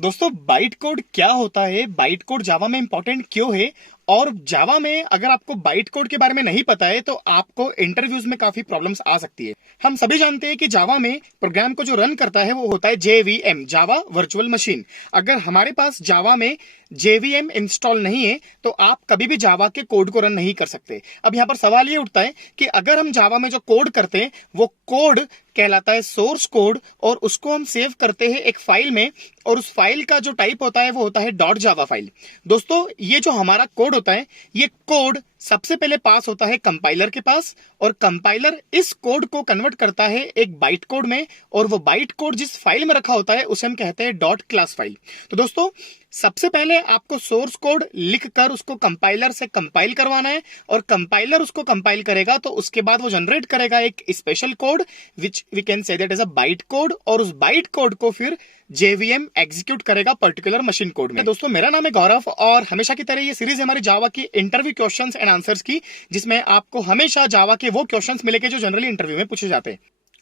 दोस्तों byte code क्या होता है, बाइट कोड जावा में इंपॉर्टेंट क्यों है और जावा में अगर आपको बाइट कोड के बारे में नहीं पता है तो आपको इंटरव्यूज में काफी प्रॉब्लम्स आ सकती है। हम सभी जानते हैं कि जावा में प्रोग्राम को जो रन करता है वो होता है JVM, जावा वर्चुअल मशीन। अगर हमारे पास जावा में JVM इंस्टॉल नहीं है तो आप कभी भी जावा के कोड को रन नहीं कर सकते। अब यहाँ पर सवाल ये उठता है कि अगर हम जावा में जो कोड करते हैं वो कोड कहलाता है सोर्स कोड और उसको हम सेव करते हैं एक फाइल में और उस फाइल का जो टाइप होता है वो होता है .java फाइल। दोस्तों ये जो हमारा कोड होता है ये कोड सबसे पहले पास होता है कंपाइलर के पास और कंपाइलर इस कोड को कन्वर्ट करता है एक बाइट कोड में और वो बाइट कोड जिस फाइल में रखा होता है उसे हम कहते हैं .class फाइल। तो दोस्तों सबसे पहले आपको सोर्स कोड लिखकर उसको कंपाइलर से कंपाइल करवाना है और कंपाइलर उसको कंपाइल करेगा तो उसके बाद वो जनरेट करेगा एक special code which we can say that is a byte code और उस बाइट कोड को फिर JVM एग्जीक्यूट करेगा पर्टिकुलर मशीन कोड में। दोस्तों मेरा नाम है गौरव और हमेशा की तरह ये सीरीज है हमारी जावा की इंटरव्यू क्वेश्चंस एंड आंसर्स की, जिसमें आपको हमेशा जावा के वो क्वेश्चंस मिलेंगे जो जनरली इंटरव्यू में पूछे जाते हैं।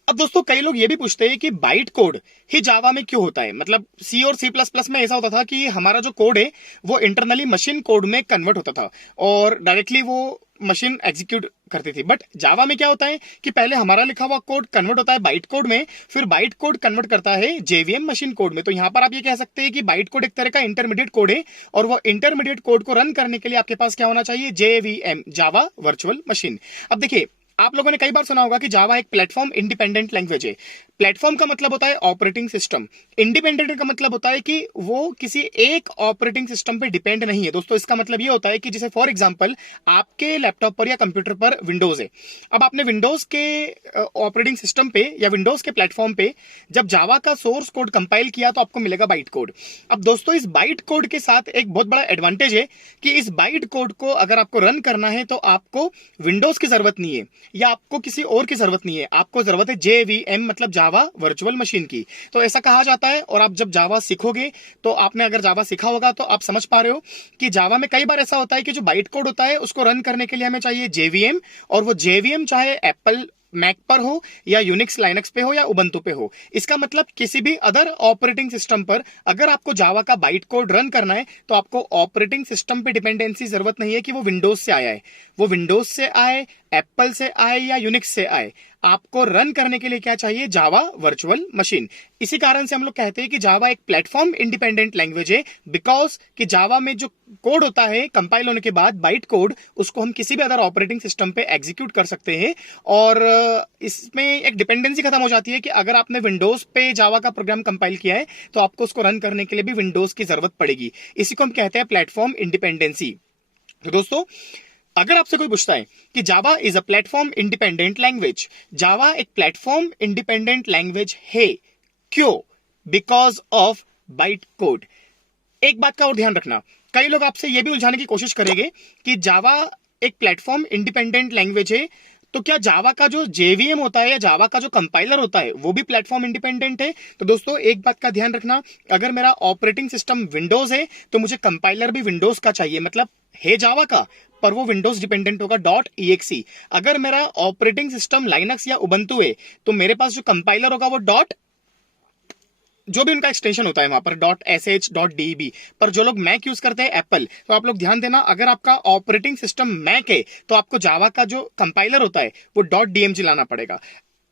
अब दोस्तों कई लोग ये भी पूछते हैं कि बाइट कोड ही जावा में क्यों होता है। मतलब C और C++ में ऐसा होता था कि हमारा जो कोड है वो इंटरनली मशीन कोड में कन्वर्ट होता था और डायरेक्टली वो मशीन एग्जीक्यूट करती थी। बट जावा में क्या होता है कि पहले हमारा लिखा हुआ कोड कन्वर्ट होता है बाइट कोड में, फिर बाइट कोड कन्वर्ट करता है JVM मशीन कोड में। तो यहां पर आप ये कह सकते हैं कि बाइट कोड एक तरह का इंटरमीडिएट कोड है और वो इंटरमीडिएट कोड को रन करने के लिए आपके पास क्या होना चाहिए, JVM, जावा वर्चुअल मशीन। अब देखिए आप लोगों ने कई बार सुना होगा कि जावा एक प्लेटफॉर्म इंडिपेंडेंट लैंग्वेज है। प्लेटफॉर्म का मतलब होता है ऑपरेटिंग सिस्टम, इंडिपेंडेंट का मतलब होता है कि वो किसी एक ऑपरेटिंग सिस्टम पे डिपेंड नहीं है। दोस्तों इसका मतलब ये होता है कि जैसे फॉर एग्जांपल आपके लैपटॉप पर या कंप्यूटर पर विंडोज है, अब आपने विंडोज के ऑपरेटिंग सिस्टम पे या विंडोज के प्लेटफॉर्म पे जब जावा का सोर्स कोड कंपाइल किया तो आपको मिलेगा बाइट कोड। अब दोस्तों इस बाइट कोड के साथ एक बहुत बड़ा एडवांटेज है कि इस बाइट कोड को अगर आपको रन करना है तो आपको विंडोज की जरूरत नहीं है या आपको किसी और की जरूरत नहीं है, आपको जरूरत है JVM मतलब जावा वर्चुअल मशीन की। तो ऐसा कहा जाता है और आप जब जावा सीखोगे तो आपने अगर जावा सीखा होगा तो आप समझ पा रहे हो कि जावा में कई बार ऐसा होता है कि जो बाइट कोड होता है उसको रन करने के लिए हमें चाहिए JVM और वो JVM चाहे एप्पल मैक पर हो या यूनिक्स लाइनक्स पे हो या उबंटू पे हो। इसका मतलब किसी भी अदर ऑपरेटिंग सिस्टम पर अगर आपको जावा का बाइट कोड रन करना है तो आपको ऑपरेटिंग सिस्टम पे डिपेंडेंसी जरूरत नहीं है कि वो विंडोज से आया है, वो विंडोज से आए, एप्पल से आए या यूनिक्स से आए, आपको रन करने के लिए क्या चाहिए, जावा वर्चुअल मशीन। इसी कारण से हम लोग कहते हैं कि जावा एक प्लेटफॉर्म इंडिपेंडेंट लैंग्वेज है, बिकॉज कि जावा में जो कोड होता है कंपाइल होने के बाद बाइट कोड उसको हम किसी भी अदर ऑपरेटिंग सिस्टम पे एग्जीक्यूट कर सकते हैं और इसमें एक डिपेंडेंसी खत्म हो जाती है कि अगर आपने विंडोज पे जावा का प्रोग्राम कंपाइल किया है तो आपको उसको रन करने के लिए भी विंडोज की जरूरत पड़ेगी। इसी को हम कहते हैं प्लेटफॉर्म इंडिपेंडेंसी। तो दोस्तों अगर आपसे कोई पूछता है कि Java is a platform independent language, Java एक प्लेटफॉर्म इंडिपेंडेंट लैंग्वेज है, क्यों? Because of byte code. एक बात का और ध्यान रखना, कई लोग आपसे यह भी उलझाने की कोशिश करेंगे कि जावा एक प्लेटफॉर्म इंडिपेंडेंट लैंग्वेज है तो क्या जावा का जो JVM होता है या जावा का जो कंपाइलर होता है वो भी प्लेटफॉर्म इंडिपेंडेंट है? तो दोस्तों एक बात का ध्यान रखना, अगर मेरा ऑपरेटिंग सिस्टम विंडोज है तो मुझे कंपाइलर भी विंडोज का चाहिए, मतलब है जावा का पर वो विंडोज डिपेंडेंट होगा .exe। अगर मेरा ऑपरेटिंग सिस्टम लाइनक्स या उबंटू है तो मेरे पास जो कंपाइलर होगा वो जो भी उनका एक्सटेंशन होता है वहां पर .sh .deb। पर जो लोग मैक यूज करते हैं एप्पल, तो आप लोग ध्यान देना, अगर आपका ऑपरेटिंग सिस्टम मैक है तो आपको जावा का जो कंपाइलर होता है वो .dmg लाना पड़ेगा।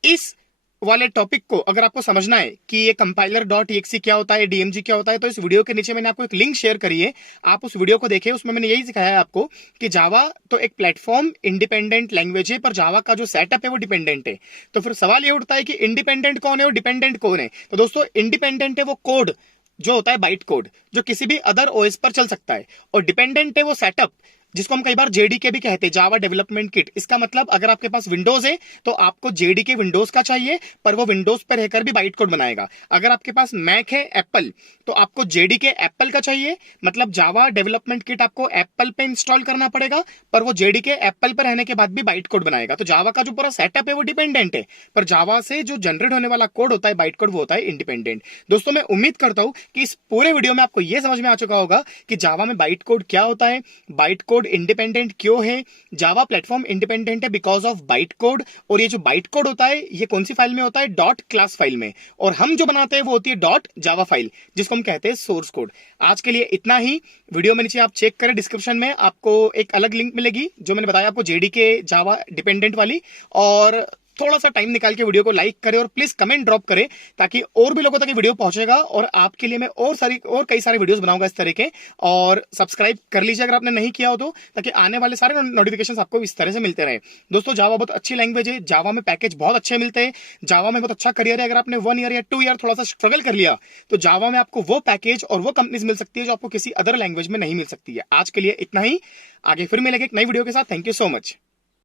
इस वाले टॉपिक को अगर आपको समझना है कि ये कंपाइलर .exe क्या होता है, DMG क्या होता है, तो इस वीडियो के नीचे मैंने आपको एक लिंक शेयर करी है, आप उस वीडियो को देखिए। उसमें मैंने यही सिखाया है आपको कि जावा तो एक प्लेटफॉर्म इंडिपेंडेंट लैंग्वेज है पर जावा का जो सेटअप है वो डिपेंडेंट है। तो फिर सवाल ये उठता है कि इंडिपेंडेंट कौन है और डिपेंडेंट कौन है? तो दोस्तों इंडिपेंडेंट है वो कोड जो होता है बाइट कोड जो किसी भी अदर OS पर चल सकता है और डिपेंडेंट है वो सेटअप जिसको हम कई बार JDK भी कहते हैं, जावा डेवलपमेंट किट। इसका मतलब अगर आपके पास विंडोज है तो आपको JDK विंडोज का चाहिए पर वो विंडोज पर रहकर भी बाइट कोड बनाएगा। अगर आपके पास मैक है एप्पल तो आपको JDK एप्पल का चाहिए, मतलब जावा डेवलपमेंट किट आपको एप्पल पे इंस्टॉल करना पड़ेगा पर वो JDK एप्पल पर रहने के बाद भी बाइट कोड बनाएगा। तो जावा का जो पूरा सेटअप है वो डिपेंडेंट है पर जावा से जो जनरेट होने वाला कोड होता है बाइट कोड वो होता है इंडिपेंडेंट। दोस्तों मैं उम्मीद करता हूं कि इस पूरे वीडियो में आपको यह समझ में आ चुका होगा कि जावा में बाइट कोड क्या होता है, बाइट कोड इंडिपेंडेंट क्यों है, जावा प्लेटफॉर्म इंडिपेंडेंट है बिकॉज ऑफ बाइट कोड, और ये जो बाइट कोड होता है ये कौन सी फाइल में होता है, डॉट क्लास फाइल में, और हम जो बनाते हैं वो होती है डॉट जावा फाइल, जिसको हम कहते हैं सोर्स कोड। आज के लिए इतना ही। वीडियो में नीचे आप चेक करें, डिस्क्रिप्शन में आपको एक अलग लिंक मिलेगी जो मैंने बताया आपको, जेडीके जावा डिपेंडेंट वाली, और थोड़ा सा टाइम निकाल के वीडियो को लाइक करें और प्लीज कमेंट ड्रॉप करें ताकि और भी लोगों तक ये वीडियो पहुंचेगा, और आपके लिए मैं और कई सारे वीडियोस बनाऊंगा इस तरह के। और सब्सक्राइब कर लीजिए अगर आपने नहीं किया हो तो, ताकि आने वाले सारे नोटिफिकेशन आपको इस तरह से मिलते रहे। दोस्तों जावा बहुत अच्छी लैंग्वेज है, जावा में पैकेज बहुत अच्छे मिलते हैं, जावा में बहुत अच्छा करियर है। अगर आपने 1 ईयर या 2 ईयर थोड़ा सा स्ट्रगल कर लिया तो जावा में आपको वो पैकेज और वो कंपनीज मिल सकती है जो आपको किसी अदर लैंग्वेज में नहीं मिल सकती है। आज के लिए इतना ही, आगे फिर मिलेंगे एक नई वीडियो के साथ। Thank you so much.